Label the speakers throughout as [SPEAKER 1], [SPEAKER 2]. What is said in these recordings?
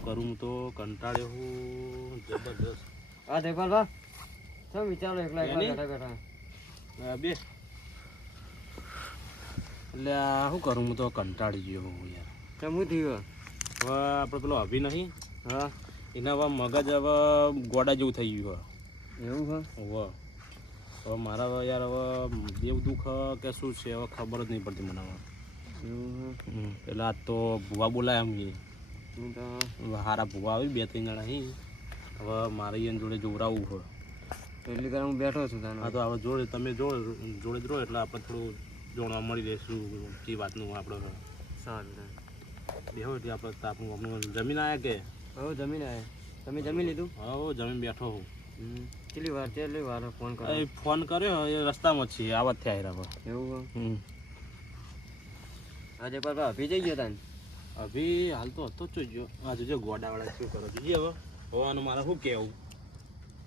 [SPEAKER 1] કરું હું તો કંટાળ્યો હું જબરદસ્ત
[SPEAKER 2] હા બા શું વિચારો એકલા એકલા બેઠા બેઠા?
[SPEAKER 1] બે. એટલે શું કરું હું તો કંટાળી ગયો હું યાર.
[SPEAKER 2] કેમ હું થયું?
[SPEAKER 1] હવે આપણે પેલો અભી નહીં?
[SPEAKER 2] હા.
[SPEAKER 1] એના હવે મગજ હવે ગોડા જેવું થઈ ગયું
[SPEAKER 2] એવું હા?
[SPEAKER 1] હવે. હવે મારા હવે યાર હવે દેવ દુઃખ કે શું છે હવે ખબર જ નહીં પડતી મને હવે. પેલા આજ તો ભૂવા બોલાય એમ હારા ભૂવા આવી બે ત્રણ જણા અહીં. હવે મારે એની જોડે જોવરાવવું હોય.
[SPEAKER 2] એટલી કર હું બેઠો છું તને
[SPEAKER 1] હા તો હવે જોડે તમે જોડે જોડે જ રહો એટલે આપણે થોડું જોણવા મળી રહેશું કઈ વાતનું આપણે.
[SPEAKER 2] સારું
[SPEAKER 1] બેહો એટલે આપણે તાપનું આપણું જમીન આવ્યા કે?
[SPEAKER 2] હવે જમીન આવ્યા તમે જમી લીધું?
[SPEAKER 1] હવે જમીન બેઠો હું
[SPEAKER 2] કેટલી વાર કેટલી વાર ફોન
[SPEAKER 1] કર્યો ફોન કર્યો એ રસ્તામાં છીએ આવા જ થયા
[SPEAKER 2] એવું? આજે
[SPEAKER 1] પર
[SPEAKER 2] હા જયપાલ જઈ ગયો તને?
[SPEAKER 1] અભી હાલ તો હતો જ જોજો આ જોજો ગોડાવાળા શું કરો જોઈએ હવે હોવાનું મારે શું કહેવું?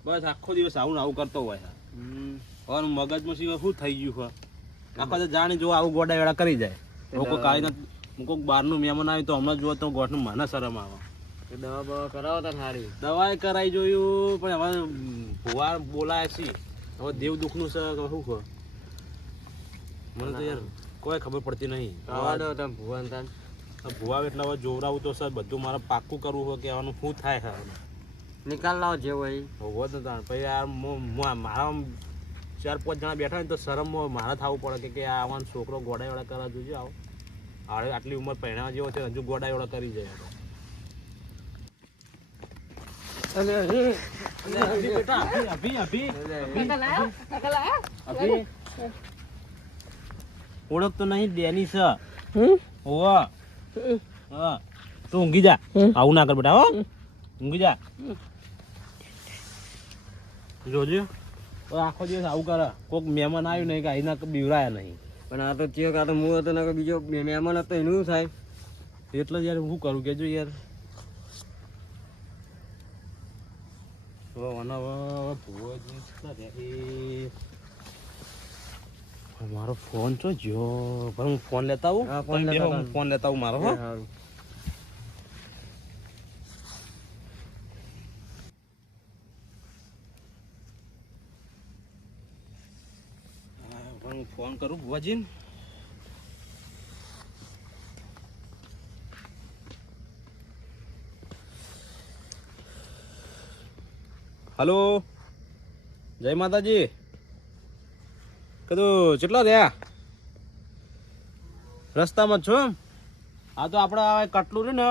[SPEAKER 1] બસ આખો દિવસ આવું આવું કરતો હોય યાર હવે મગજમાં સિવાય શું થઈ ગયું હોય? આખો તો જાણે જો આવું ગોડા વેળા કરી જાય. હું કોઈ કાંઈ નથી. હું કોઈક બહારનું મહેમાન આવ્યું તો હમણાં જુઓ તો ગોઠનું મને શરમ આવે.
[SPEAKER 2] દવા બવા કરાવો તા સારી
[SPEAKER 1] દવાએ કરાવી જોયું પણ હવે ભુવા બોલાય છે. હવે દેવ દુઃખનું છે શું ખબર મને તો યાર કોઈ ખબર પડતી નહીં.
[SPEAKER 2] ભુવન તાન.
[SPEAKER 1] આ ભુવા એટલે હવે જોવરાવું તો સર બધું મારે પાક્કું કરવું હોય કે આનું શું થાય છે હવે.
[SPEAKER 2] નિકાલ લાવો જે હોય.
[SPEAKER 1] હોવો નતા પછી યાર મારા ચાર પાંચ જણા બેઠા હોય ને તો શરમ મારે થવું પડે કે કે આ આવવાનો છોકરો ગોડા વેળા કરવા જોઈએ આવો. હવે આટલી ઉંમર પહેણા જેવો છે હજુ ગોડા વેળા કરી જાય અભી બેટા, અભી, અભી, અભી, ઓળખ તો નહીં ડેની છે. હા. તું ઊંઘી જા. આવું ના કર બેટા હો. ઊંઘી જા. જોજે. આખો દિવસ આવું કરે. કોક મહેમાન આવ્યું નહીં કે અહીંના બીવરાયા નહીં.
[SPEAKER 2] પણ આ તો ચેક આ તો હું હતો ને બીજો મહેમાન હતો એનું શું થાય?
[SPEAKER 1] એટલે જ યાર હું કરું કેજો યાર. હવે આના હવે ભૂવો જ કરે એ. મારો ફોન તો જો પણ હું ફોન લેતા આવું?
[SPEAKER 2] હા, ફોન લેતા
[SPEAKER 1] હું ફોન લેતા આવું મારો હો. હા, હું ફોન કરું ભુવાજીને. હલો. જય માતાજી. કીધું, કેટલા રહ્યા રસ્તામાં જ છો એમ? હા તો આપણે કટલું રહ્યું ને,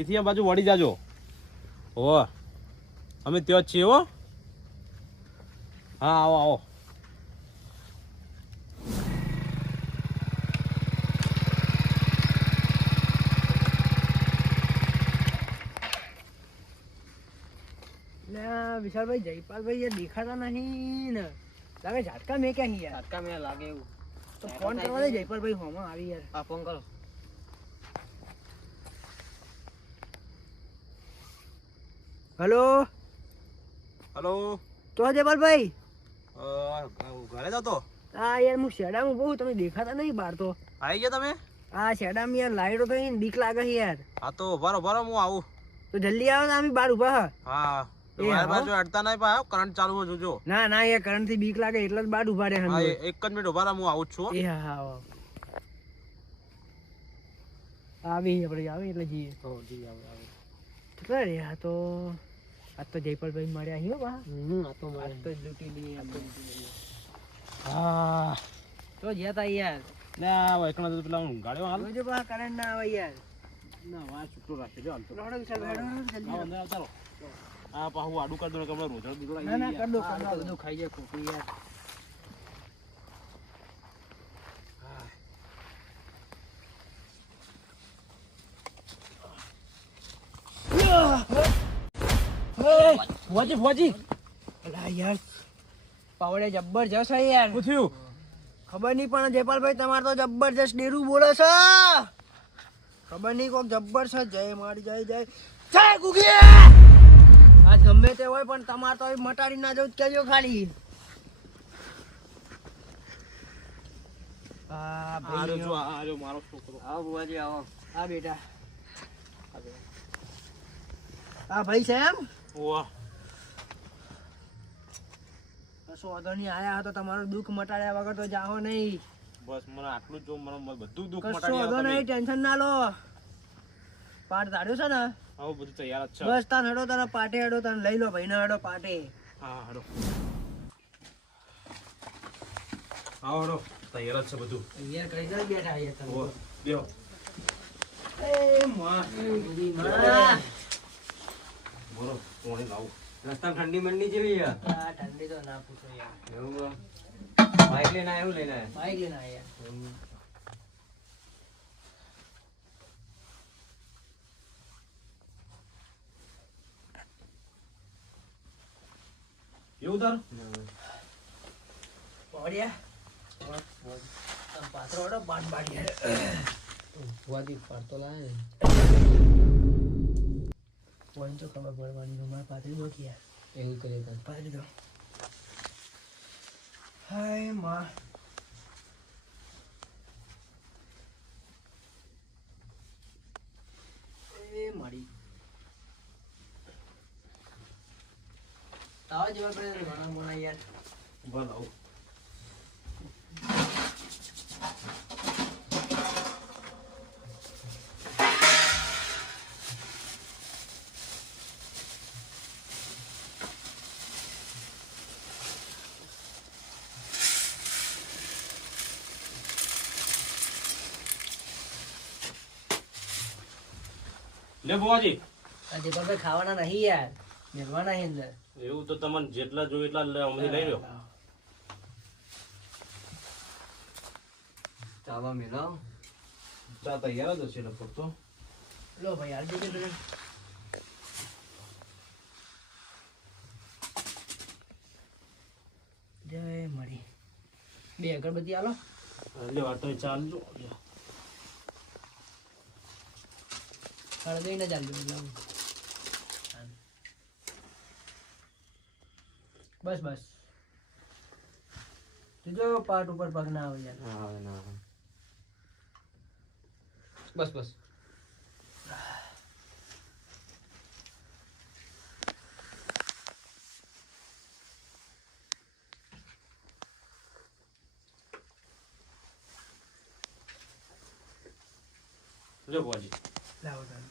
[SPEAKER 1] એથી આ બાજુ વળી જાજો. હો, અમે ત્યાં જ છીએ હો. હા, આવો આવો.
[SPEAKER 3] વિશાલભાઈ જયપાલભાઈ દેખાતા નહીં ને. લાગે ઝાટકા મેં ક્યાં યાર
[SPEAKER 2] ઝાટકા મેં લાગે એવું.
[SPEAKER 3] તો ફોન કરવા દે જયપાલભાઈ હોમાં આવી યાર.
[SPEAKER 2] હા ફોન કરો.
[SPEAKER 3] હેલો?
[SPEAKER 1] હેલો?
[SPEAKER 3] તો જયપાલભાઈ.
[SPEAKER 1] ઘરે જતો
[SPEAKER 3] હા યાર હું શેડામાં બહુ તમે દેખાતા નહીં બહાર તો.
[SPEAKER 1] આવી ગયા તમે?
[SPEAKER 3] હા શેડામાં યાર લાઈટો થઈ બીક લાગે યાર.
[SPEAKER 1] હા તો ભરો ભરો હું આવું.
[SPEAKER 3] તો જલ્દી આવો ને અમે બહાર ઊભા હા.
[SPEAKER 1] કરંટ ચાલુ જોજો.
[SPEAKER 3] ના ના યાર કરંટથી બીક લાગે એટલે જ બહાર ઊભા રહે
[SPEAKER 1] હા એક જ મિનિટ ઊભા હું આવું છું
[SPEAKER 3] એ હા હા આવી આપણે આવી એટલે જઈએ. કેટલા રે તો આજ તો જયપાલભાઈ મળ્યા બા.
[SPEAKER 2] હમ આ તો મારે
[SPEAKER 1] હા.
[SPEAKER 3] તો જ્યાં તા યાર.
[SPEAKER 1] ના વૈકણા તો પેલા હું ગાળ્યો હાલ.
[SPEAKER 3] જોજો બા કરંટ ના આવે યાર.
[SPEAKER 1] ના વા છૂટો હાલ તો. ચાલો. આ પાહુ આડું કર દો ને કે હમણાં રોજડા બીજડા
[SPEAKER 3] ના ના કર દો કર દો. બધું ખાઈ જાય ખોખરી યાર. અલા પાવડે જબરજસ્ત છે યાર. ખબર નહીં પણ જયપાલભાઈ તમારે તો જબરજસ્ત ડેરું બોલે છે. ખબર નહીં કોક જબરજસ્ત જય મારી જય જય. જય ગુગી આ ગમે તે હોય પણ તમારે તો મટાડી ના જવું કેજો ખાલી. આ ભાઈ
[SPEAKER 1] મારો છોકરો.
[SPEAKER 2] આવો બુવાજી આવો.
[SPEAKER 3] આ બેટા. આ ભાઈ છે એમ?
[SPEAKER 1] ઓહ
[SPEAKER 3] કશો વાંધો નહીં આયા તો તમારું દુઃખ મટાડ્યા વગર તો જાઓ નહીં.
[SPEAKER 1] બસ મને આટલું જ જો મને બધું દુઃખ
[SPEAKER 3] કશો વાંધો નહીં ટેન્શન ના લો. પાઠ ધાડ્યો છે ને?
[SPEAKER 1] આવું બધું તૈયાર જ છે.
[SPEAKER 3] બસ તાન હડો તારા પાટે હડો તાન લઈ લો ભાઈને હડો પાટે.
[SPEAKER 1] હા હાલો આવો હાલો તૈયાર જ છે બધું.
[SPEAKER 3] અહીંયા કઈ જણ બેઠા અહીંયા તમે.
[SPEAKER 1] ઓ બેહો.
[SPEAKER 3] એ માં.
[SPEAKER 1] બોલો પાણી લાવો.
[SPEAKER 2] રસ્તા ઠંડી મંડી જેવી
[SPEAKER 3] આ ઠંડી તો ના પૂછો યાર.
[SPEAKER 2] એવું બાઈક લઈને આવ્યો એવું લઈને આવ્યા.
[SPEAKER 3] બાઈક લઈને આયા
[SPEAKER 1] એવું તાર
[SPEAKER 3] પોડિયા હડો બાટ બાડી
[SPEAKER 4] ભુવાજી પડતો લાવે ને.
[SPEAKER 3] તો ખબર પડવાની મારે
[SPEAKER 4] એવું કરીએ તો.
[SPEAKER 3] હાયમાં તાવ જેવા છે ઘણા મોણા યાર
[SPEAKER 1] લાવું લે બુવાજી.
[SPEAKER 3] આજે જેપાભાઈ ખાવાના નહીં યાર. મેળવાના અંદર.
[SPEAKER 1] એવું તો તમને જેટલા જોઈએ એટલા અમને લઈ લો
[SPEAKER 2] ચાલો મેલો.
[SPEAKER 1] ચા તૈયાર જ હશે લગભગ તો.
[SPEAKER 3] લો ભાઈ આજે કે તમે. જય મળી બે અગરબત્તી આલો.
[SPEAKER 1] લે વાતો ચાલજો
[SPEAKER 3] હળગઈ ને ચાલજો એટલે બસ બસ. જોજો પાર્ટ ઉપર પગ ના આવે યાર
[SPEAKER 2] ના આવે.
[SPEAKER 4] બસ બસ
[SPEAKER 1] લે બુવાજી
[SPEAKER 3] લાવો તમે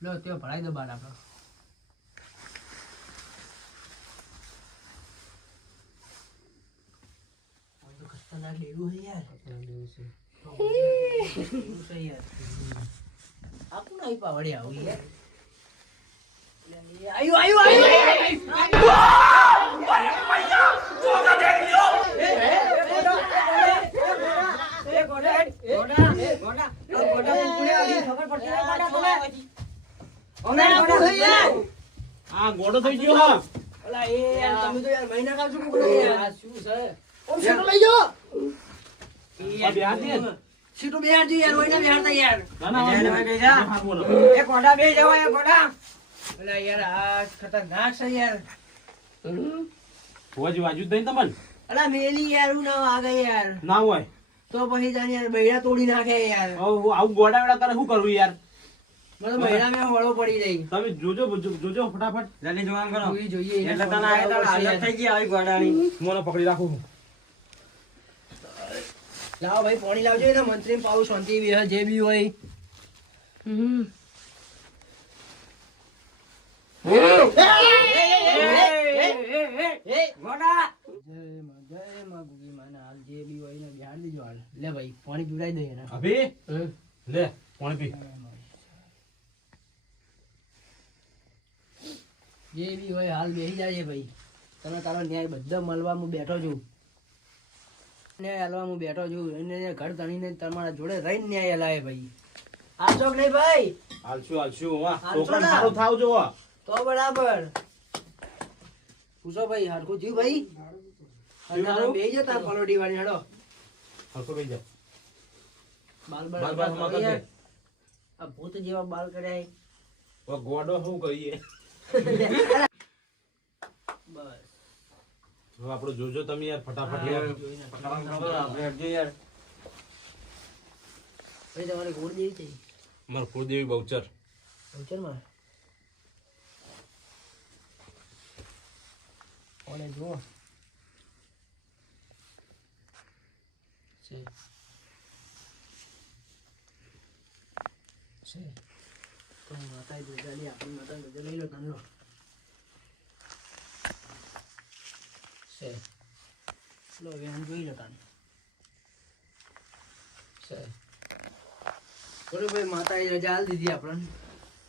[SPEAKER 3] લો ત્યાં ભરાઈ દો બાર આપણો આ તો ખતરનાક ડેરું છે યાર
[SPEAKER 4] એવું છે
[SPEAKER 3] ડેરું છે યાર આપું નહીં પાવડે આવું યાર આયુ આયુ આયુ
[SPEAKER 1] આ ગોડો થઈ ગયો. હા
[SPEAKER 3] અલા એ યાર તમે તો યાર મહિના કાલ શું કરો યાર
[SPEAKER 4] શું છે?
[SPEAKER 3] ઓમ સીટો લઈ જાઓ
[SPEAKER 1] બિહાર દે.
[SPEAKER 3] બિહાર યાર મહિના બિહાર તા યાર
[SPEAKER 1] ના ના હા, બોલો.
[SPEAKER 2] એ કોડા બે જવા એ કોડા
[SPEAKER 3] અલા યાર આ ખતરનાક છે યાર.
[SPEAKER 1] બુવાજી વાજુ તમને?
[SPEAKER 3] અલા મેલી યાર હું ના આગળ યાર.
[SPEAKER 1] ના હોય.
[SPEAKER 3] તો પછી જાને યાર બૈરા તોડી નાખે યાર.
[SPEAKER 1] આવું આવું ગોડા વેડા કરે શું કરવું યાર? તમે જોજો જોજો ફટાફટ
[SPEAKER 2] જલ્દી જોવાનું કરો
[SPEAKER 3] જોઈએ
[SPEAKER 2] એટલે તને આ થઈ ગઈ આવી ગોડાની
[SPEAKER 1] મને પકડી રાખું છું.
[SPEAKER 3] લાવો ભાઈ પાણી લાવજો એટલે મંત્રી પાવું શાંતિ જે બી હોય ને લે ભાઈ પાણી પીવડાવી દઈએ ને
[SPEAKER 1] અભી લે પાણી પી
[SPEAKER 3] જે બી હોય હાલ બેસી જાય ભાઈ. તમે તારો ન્યાય બધા મળવા હું બેઠો છું. ન્યાય હાલવા હું બેઠો છું. એને ઘર તણીને તમારા જોડે રહીને ન્યાય હલાવે ભાઈ. હાલશો કે નહીં ભાઈ?
[SPEAKER 1] હાલશું હાલશું? સારું થાવ જો
[SPEAKER 3] તો બરાબર. પૂછો ભાઈ હરખું થયું ભાઈ? બે જતા પલોટી વાળી હેડો.
[SPEAKER 1] હરખું બેસી જા.
[SPEAKER 3] બાલ
[SPEAKER 1] બાલ
[SPEAKER 3] બાલ
[SPEAKER 1] બાલ
[SPEAKER 3] બાલ
[SPEAKER 1] બાલ
[SPEAKER 3] બાલ
[SPEAKER 1] બાલ
[SPEAKER 3] આ ભૂત જેવા બાલ કર્યા
[SPEAKER 1] બાલ બાલ બાલ કહીએ?
[SPEAKER 3] બસ
[SPEAKER 1] આપણો આપણું જોજો તમે યાર ફટાફટ યાર.
[SPEAKER 2] આપણે હટજો યાર.
[SPEAKER 3] ભાઈ તમારે ગોળ જેવી છે?
[SPEAKER 1] મારું કુળદેવી બહુચર.
[SPEAKER 3] ભૂચરમાં કોને જુઓ?
[SPEAKER 4] છે. છે.
[SPEAKER 3] તો માતા જોજા લે આપણી માતા જોજા લઈ લો તનલો
[SPEAKER 4] છે
[SPEAKER 3] લો હવે આમ જોઈ લો તાન
[SPEAKER 4] છે
[SPEAKER 3] બરોબર ભાઈ માતાએ રજા હાલ દીધી આપણને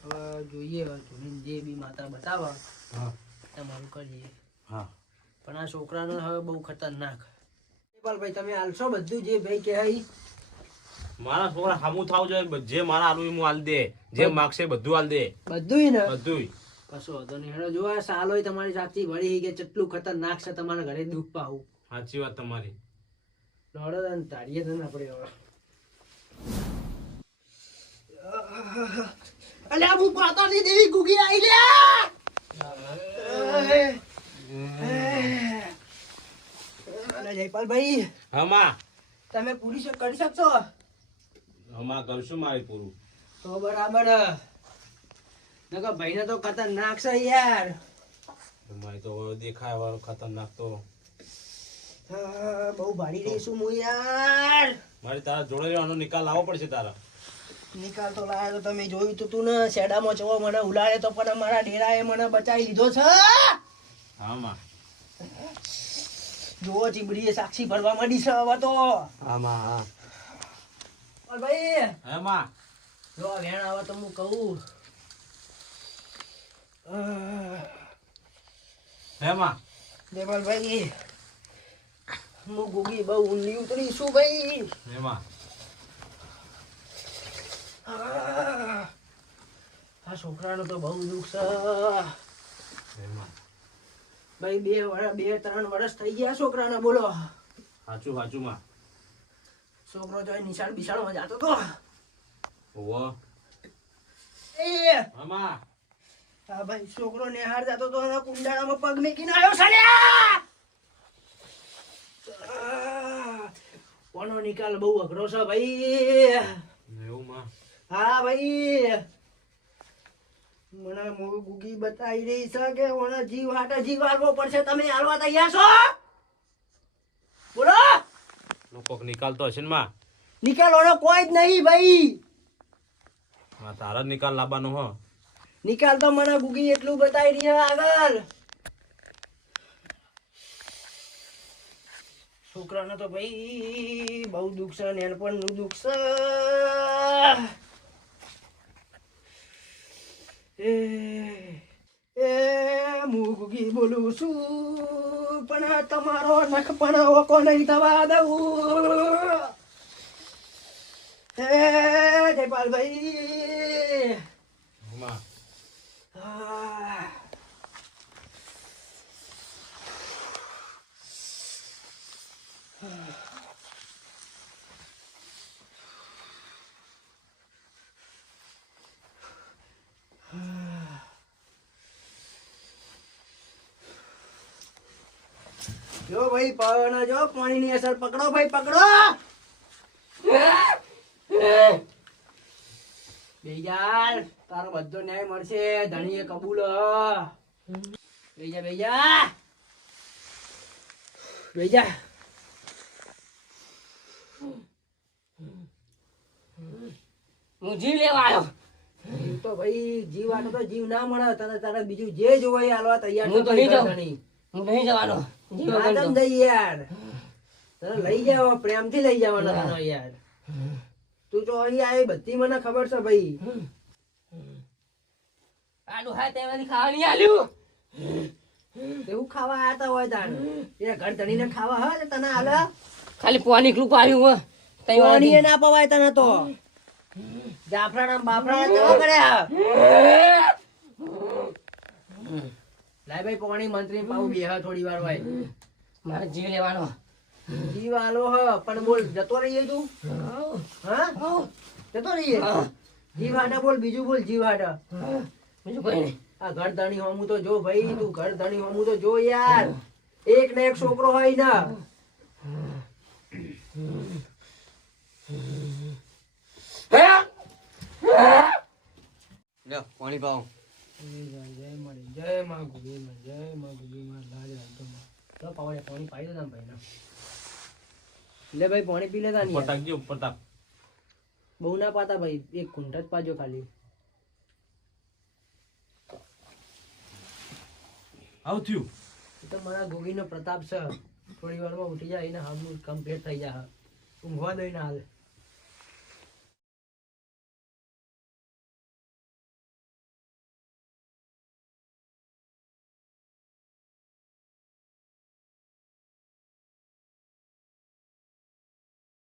[SPEAKER 3] હવે જોઈએ હવે જોઈને જે બી માતા બતાવે
[SPEAKER 1] હા.
[SPEAKER 3] તમારું કરીએ
[SPEAKER 1] હા
[SPEAKER 3] પણ આ છોકરાનો હવે બહુ ખતરનાક. ભાઈ તમે હાલશો બધું? જે ભાઈ કહે ઈ?
[SPEAKER 1] મારા છોકરા હામુ થાવ જોઈએ જે મારા આલુ હું હાલ દે જે માગશે બધું હાલ દે.
[SPEAKER 3] બધુંય ને?
[SPEAKER 1] બધું
[SPEAKER 3] કશો નહીં. હેડો જોવા સાલો તમારી સાચી વળી કે કેટલું ખતરનાક છે તમારા ઘરે દુઃખ પાવું
[SPEAKER 1] સાચી વાત તમારી.
[SPEAKER 3] લડો ને તારીએ ને આપણે હવે. અલ્યા હું પાતાની દેવી ગુગી આઈ લે! જયપાલભાઈ
[SPEAKER 1] હમા
[SPEAKER 3] તમે પૂરી કરી શકશો?
[SPEAKER 1] હમા કરશું મારી પૂરું.
[SPEAKER 3] તો બરાબર. નકર ભાઈને તો ખતરનાક છે યાર.
[SPEAKER 1] તમારી તો દેખાય વાળો ખતરનાક તો.
[SPEAKER 3] હા, બહુ ભાડી રહીશું હું યાર.
[SPEAKER 1] મારી તારા જોડે રહેવાનો નિકાલ લાવવો પડશે તારા.
[SPEAKER 3] નિકાલ તો લાવ્યો તો તમે જોયું તો તું ને શેડામાં જવો મને ઉલાડે તો પણ મારા ડેરાએ મને બચાવી લીધો છે.
[SPEAKER 1] હા માં.
[SPEAKER 3] જુઓ ચીબડીએ સાક્ષી ભરવા માંડી છે હવે તો.
[SPEAKER 2] આમાં હા.
[SPEAKER 3] પણ ભાઈ.
[SPEAKER 1] હે માં
[SPEAKER 3] જો વેણ આવે તો હું કહું.
[SPEAKER 1] હે માં
[SPEAKER 3] હું ગોગી બહુ ઊંડી ઉતરી છું ભાઈ.
[SPEAKER 1] હે માં
[SPEAKER 3] આ છોકરાનું તો બહુ દુઃખ છે. ભાઈ બે બે ત્રણ વર્ષ થઈ ગયા છોકરાને બોલો.
[SPEAKER 1] સાચું સાચું માં
[SPEAKER 3] છોકરો જો નિશાળ બિશાળમાં જાતો તો
[SPEAKER 1] ઓવો
[SPEAKER 3] એ
[SPEAKER 1] મામા
[SPEAKER 3] હા ભાઈ છોકરો નિહાર જતો તો એના કુંડાળામાં પગ મેકીને આવ્યો સલ્યા કોનો નિકાલ બહુ અઘરો છે ભાઈ
[SPEAKER 1] એવું માં
[SPEAKER 3] હા ભાઈ મને મોગ ગુગી બતાવી રહી છે કે ઓને જીવ હાટે જીવ હાલવો પડશે તમે હાલવા તૈયાર છો બોલો
[SPEAKER 1] લોકો નિકાલ તો હશે ને માં?
[SPEAKER 3] નિકાલ કોઈ જ નહીં ભાઈ.
[SPEAKER 1] હા તારા જ નિકાલ લાવવાનો હો.
[SPEAKER 3] નિકાલ તો મને ગુગી એટલું બતાવી રહ્યા આગળ. છોકરાને તો ભાઈ બહુ દુઃખ છે નેનપણનું દુઃખ છે. એ. એ ગુગી બોલું છું પણ તમારો નખ પણ ઓકો નહીં થવા દઉં? એ જયપાલભાઈ
[SPEAKER 1] માં
[SPEAKER 3] Ah. જો ભાઈ પવન જો પાણીની અસર પકડો ભાઈ પકડો. બેજાર તારો બધો ન્યાય મળશે ધણીએ કબૂલ બેજા બેજા. બેજા.
[SPEAKER 4] હું જીવ લેવા આવ્યો
[SPEAKER 3] તો ભાઈ જીવ તો જીવ ના મળે તને તારે બીજું જે જોવાય એ હાલવા તૈયાર
[SPEAKER 4] હું તો નહીં જાઉં. હું નહીં જવાનો.
[SPEAKER 3] યાર. લઈ જાવ પ્રેમથી લઈ જવાના યાર. તું તો અહીં આવી બધી મને ખબર છે ભાઈ.
[SPEAKER 4] આનું હાથ તેમાંથી ખાવાની આલ્યું.
[SPEAKER 3] એવું ખાવા આતા હોય તાણ. એ ઘર ધણીને ખાવા તને હાલે
[SPEAKER 4] ખાલી પાણી એકલું આવ્યું તઈ
[SPEAKER 3] ના પવાય તને તો. જાફરાના બાફરાના જવા કર્યા લાય ભાઈ પાણી મંત્રી પાઉ બે થોડી વાર ભાઈ
[SPEAKER 4] મારે જીવ લેવાનો.
[SPEAKER 3] જીવ આલો હ પણ બોલ જતો રહીએ તું? હા. જતો રહીએ? જીવ હાટા બોલ બીજું બોલ જીવ હાટા
[SPEAKER 4] બીજું કોઈ નહીં.
[SPEAKER 3] આ ઘર ધણી હોમું તો જો ભાઈ તું ઘર ધણી હોમું તો જો યાર. એક ને એક છોકરો હોય ને.
[SPEAKER 2] પાણી પાઓ
[SPEAKER 3] જય મળી જય માં ગુબી માં જય માં ગુબી માં લાજ રાખજો માં. તો પાવડે પાણી પાઈ દો ભાઈ ના. લે ભાઈ પાણી પી લેતા નહીં
[SPEAKER 1] તાક
[SPEAKER 3] બહુ ના પાતા ભાઈ એક ઘૂંટ જ પાજો ખાલી.
[SPEAKER 1] આવું થયું?
[SPEAKER 3] તો મારા ગોગીનો પ્રતાપ છે. થોડી વારમાં ઉઠી જાય એને હામનું કમ્પ્લીટ થઈ જાય. ઊંઘવા દઈ ના હાલ.